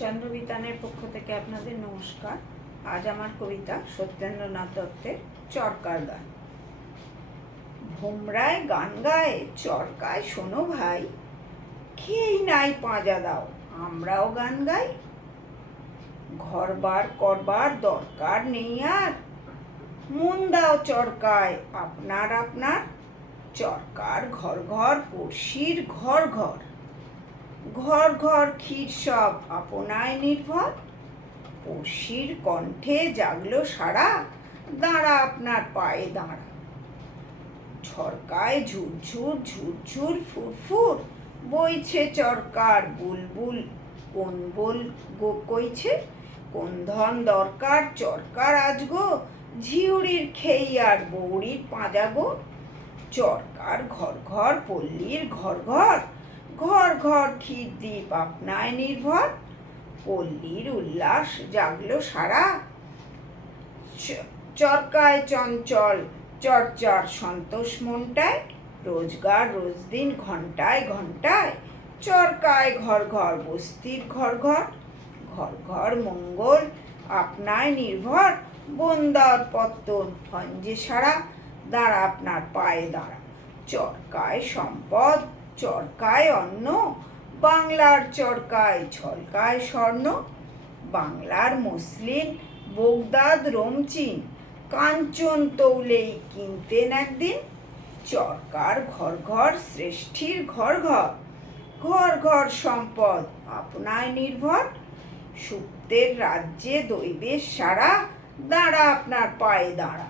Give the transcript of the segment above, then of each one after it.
চন্দ্রবিতানের পক্ষ থেকে আপনাদের নমস্কার। আজ আমার কবিতা সত্যেন্দ্রনাথ দত্তের চরকার গান। ভোমরায় গান গায়ে চরকায় শোনো ভাই, খেয়েই নাই পাঁজা দাও আমরাও গান গাই। ঘরবার করবার দরকার নেই আর, মন দাও চরকায় আপনার আপনার। চরকার ঘর ঘর পড়শির ঘর ঘর, ঘর ঘর ক্ষীর সব আপনায় নির্ভর। পড়শির কণ্ঠে জাগলো সারা, দাঁড়া আপনার পায়ে দাঁড়া। ঝরকায় ঝুরঝুর ঝুরঝুর ফুরফুর, বইছে চরকার বুলবুল কোন বল গো কইছে। কোন ধন দরকার চরকার আজ গো, ঝিউড়ির খেই আর বৌড়ির পাঁজা গো। চরকার ঘর ঘর পল্লীর ঘর ঘর, ঘর ঘর ক্ষীর দ্বীপ আপনায় নির্ভর। পল্লীর উল্লাস জাগলো সারা, চরকায় চঞ্চল চরচর সন্তোষ মনটায়। রোজগার রোজদিন ঘন্টায় ঘন্টায়, চরকায় ঘর ঘর বস্তির ঘর ঘর। ঘর ঘর মঙ্গল আপনায় নির্ভর, বন্দার পত্তন হঞ্জে সারা, দাঁড়া আপনার পায়ে দাঁড়া। চরকায় সম্পদ চরকায় অন্ন, বাংলার চরকায় ঝলকায় স্বর্ণ। বাংলার মসলিন বোগদাদ রোমচিন, কাঞ্চন তৌলেই কিনতেন একদিন। চরকার ঘর ঘর শ্রেষ্ঠীর ঘর ঘর, ঘর ঘর সম্পদ আপনায় নির্ভর। সুপ্তের রাজ্যে দৈবের সারা, দাঁড়া আপনার পায়ে দাঁড়া।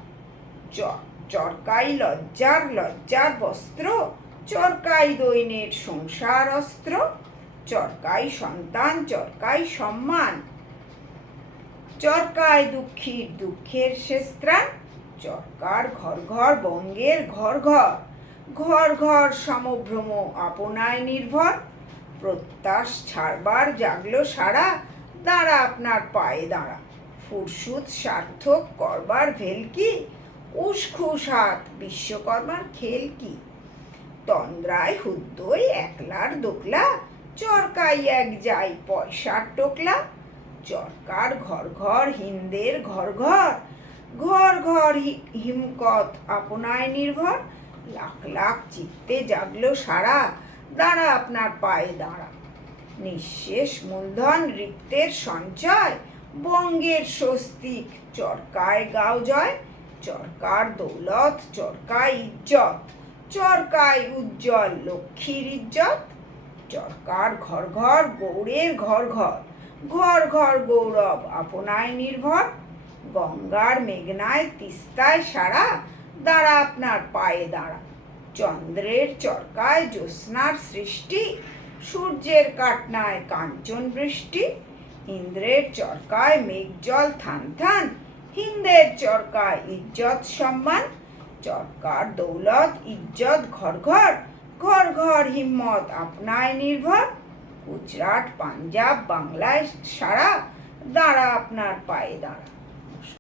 চরকাই লজ্জার লজ্জার বস্ত্র, চরকাই দৈন্যের সংসার অস্ত্র। চরকাই সন্তান চরকাই সম্মান, চরকায় দুঃখীর দুঃখের শেষ ত্রাণ। চরকার ঘর ঘর বঙ্গের ঘর ঘর, ঘর ঘর সমভ্রম আপনায় নির্ভর। প্রত্যাশ ছাড়বার জাগলো সারা, দাঁড়া আপনার পায়ে দাঁড়া। ফুরসুত সার্থক করবার ভেলকি, উসখুস হাত বিশ্বকর্মার খেল কি। তন্দ্রায় হুদ্দই একলার দোকলা, চরকাই এক যাই পয়সার টোকলা। চরকার ঘর ঘর হিন্দের ঘর ঘর, ঘর ঘর হিমকত আপনায় নির্ভর। লাখ লাখ চিত্তে জাগলো সারা, দাঁড়া আপনার পায়ে দাঁড়া। নিঃশেষ মূলধন রিক্তের সঞ্চয়, বঙ্গের স্বস্তিক চরকায় গাও জয়। চরকার দৌলত চরকায় ইজ্জত, চরকায় উজ্জ্বল লক্ষ্মীর ইজ্জত। চরকার ঘর ঘর গৌড়ের ঘর ঘর, ঘর ঘর গৌরব আপনায় নির্ভর। গঙ্গার মেঘনায় তিস্তায় সারা, দাঁড়া আপনার পায়ে দাঁড়া। চন্দ্রের চরকায় জ্যোৎস্নার সৃষ্টি, সূর্যের কাটনায় কাঞ্চন বৃষ্টি। ইন্দ্রের চরকায় মেঘজল থান থান, হিন্দের চরকায় ইজ্জত সম্মান। চরকার দৌলত ইজ্জত ঘর ঘর, ঘর ঘর হিম্মত আপনায় নির্ভর। গুজরাট পাঞ্জাব বাংলায় সারা, দাঁড়া আপনার পায়ে দাঁড়া।